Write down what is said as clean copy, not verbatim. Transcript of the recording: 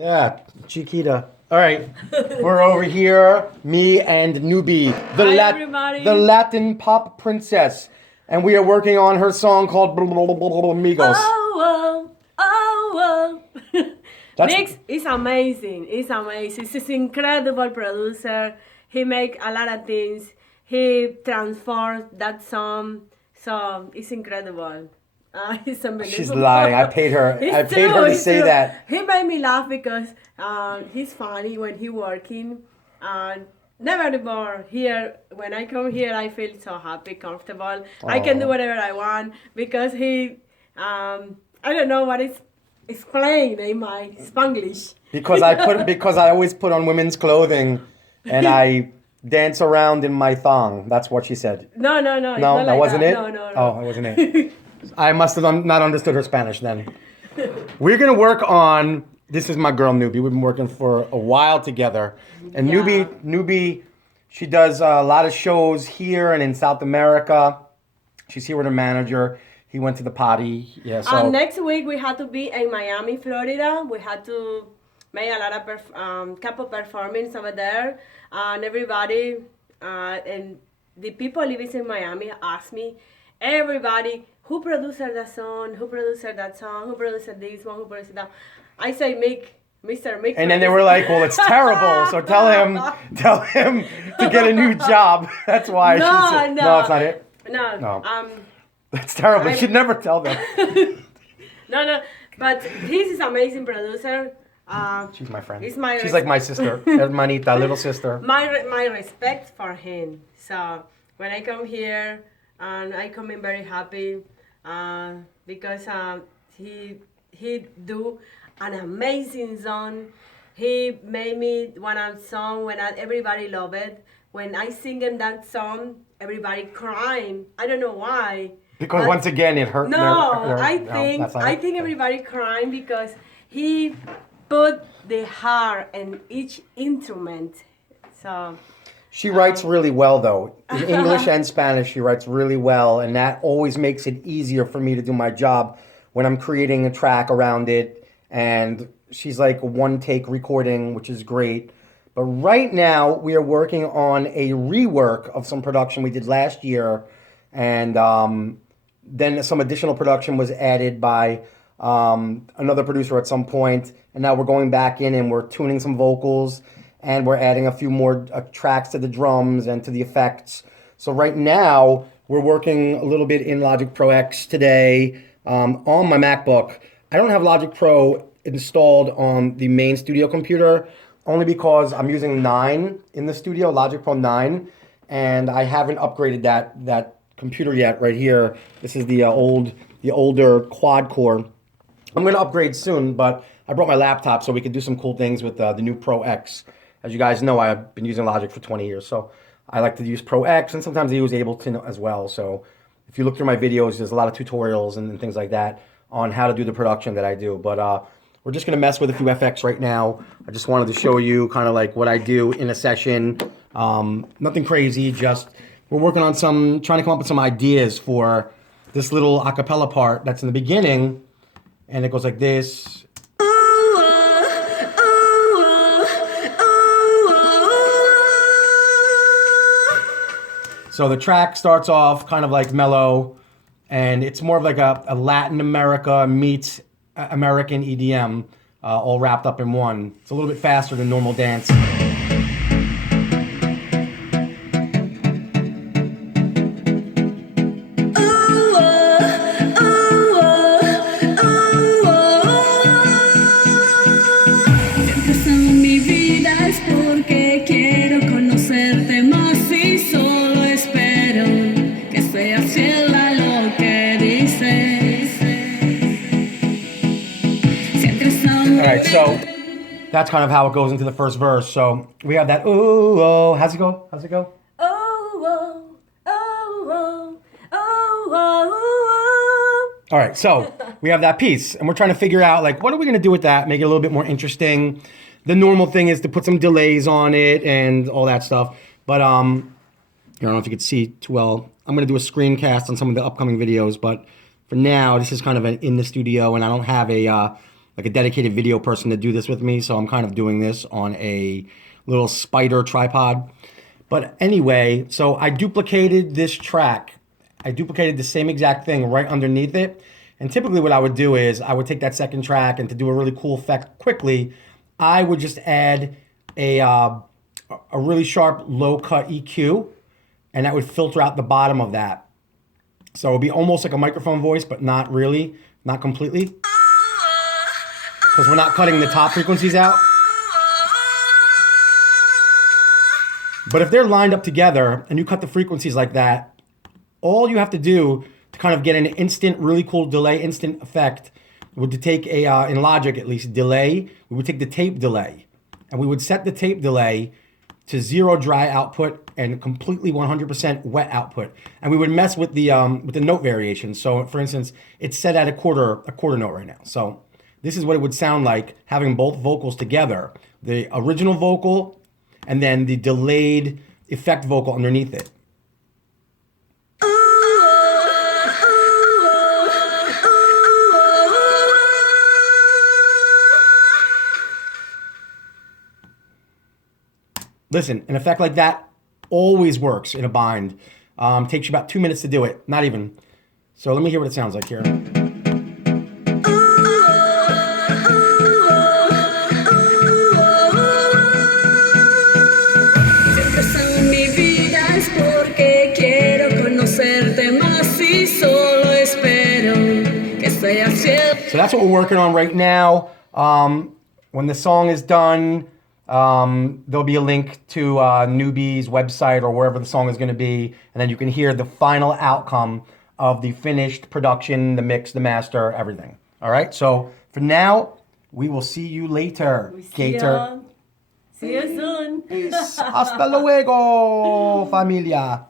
Yeah, Chiquita. All right, we're over here, me and Nuby, the Latin pop princess, and we are working on her song called Amigos. Oh, oh, oh. Nick is amazing. He's amazing. He's an incredible producer. He makes a lot of things. He transforms that song. So it's incredible. He's unbelievable. She's lying. I paid her. I paid her to say that. He made me laugh because he's funny when he's working. Never before here. When I come here, I feel so happy, comfortable. I can do whatever I want because he. I don't know what is explained in my Spanglish. Because I always put on women's clothing, and I dance around in my thong. That's what she said. No. No, that wasn't it. No. Oh, it wasn't it. I must have not understood her Spanish then. We're gonna work on. This is my girl Nuby. We've been working for a while together, and yeah. Nuby, she does a lot of shows here and in South America. She's here with her manager. He went to the party. Yeah. So next week we had to be in Miami, Florida. We had to make a lot of couple performance over there, and everybody and the people living in Miami asked me, everybody, who produced that song? Who produced that song? Who produced this one? Who produced that? I say Mr. Mick. And then they were like, well, it's terrible. So tell him to get a new job. That's why. No, that's not it. No. That's terrible. You should never tell them. No. But he's an amazing producer. She's my friend. She's like my sister, hermanita, little sister. My respect for him. So when I come here, I come in very happy because he do an amazing song. He made me one song when everybody love it. When I sing in that song, everybody crying. I don't know why. Because once again, it hurt. I think everybody crying because he put the heart in each instrument. So. She writes really well, though. In English and Spanish, she writes really well, and that always makes it easier for me to do my job when I'm creating a track around it. And she's like one-take recording, which is great. But right now, we are working on a rework of some production we did last year, and then some additional production was added by another producer at some point, and now we're going back in and we're tuning some vocals, and we're adding a few more tracks to the drums and to the effects. So right now, we're working a little bit in Logic Pro X today on my MacBook. I don't have Logic Pro installed on the main studio computer, only because I'm using 9 in the studio, Logic Pro 9, and I haven't upgraded that computer yet right here. This is the older quad core. I'm going to upgrade soon, but I brought my laptop so we could do some cool things with the new Pro X. As you guys know, I've been using Logic for 20 years, so I like to use Pro X, and sometimes I use Ableton as well. So if you look through my videos, there's a lot of tutorials and things like that on how to do the production that I do. But we're just going to mess with a few FX right now. I just wanted to show you kind of like what I do in a session. Nothing crazy, just we're working on trying to come up with some ideas for this little acapella part that's in the beginning, and it goes like this. So the track starts off kind of like mellow, and it's more of like a Latin America meets American EDM, all wrapped up in one. It's a little bit faster than normal dance. Alright, so that's kind of how it goes into the first verse. So we have that, ooh, oh, how's it go? Oh, oh, oh, oh, oh. Alright, so we have that piece, and we're trying to figure out, like, what are we going to do with that, make it a little bit more interesting. The normal thing is to put some delays on it and all that stuff. But, I don't know if you could see too well. I'm going to do a screencast on some of the upcoming videos, but for now, this is kind of in the studio, and I don't have a like a dedicated video person to do this with me. So I'm kind of doing this on a little spider tripod. But anyway, so I duplicated this track. I duplicated the same exact thing right underneath it. And typically what I would do is I would take that second track, and to do a really cool effect quickly, I would just add a really sharp low cut EQ, and that would filter out the bottom of that. So it would be almost like a microphone voice, but not really, not completely. Because we're not cutting the top frequencies out. But if they're lined up together and you cut the frequencies like that, all you have to do to kind of get an instant, really cool delay, instant effect, would to take in Logic at least, delay. We would take the tape delay, and we would set the tape delay to 0 dry output and completely 100% wet output. And we would mess with the note variation. So for instance, it's set at a quarter note right now. So this is what it would sound like having both vocals together, the original vocal and then the delayed effect vocal underneath it. Listen, an effect like that always works in a bind. Takes you about 2 minutes to do it, not even. So let me hear what it sounds like here. So that's what we're working on right now. When the song is done, there'll be a link to Nuby's website or wherever the song is going to be, and then you can hear the final outcome of the finished production, the mix, the master, everything. All right, so for now, we will see you later, Gator. See you soon. Hasta luego, familia.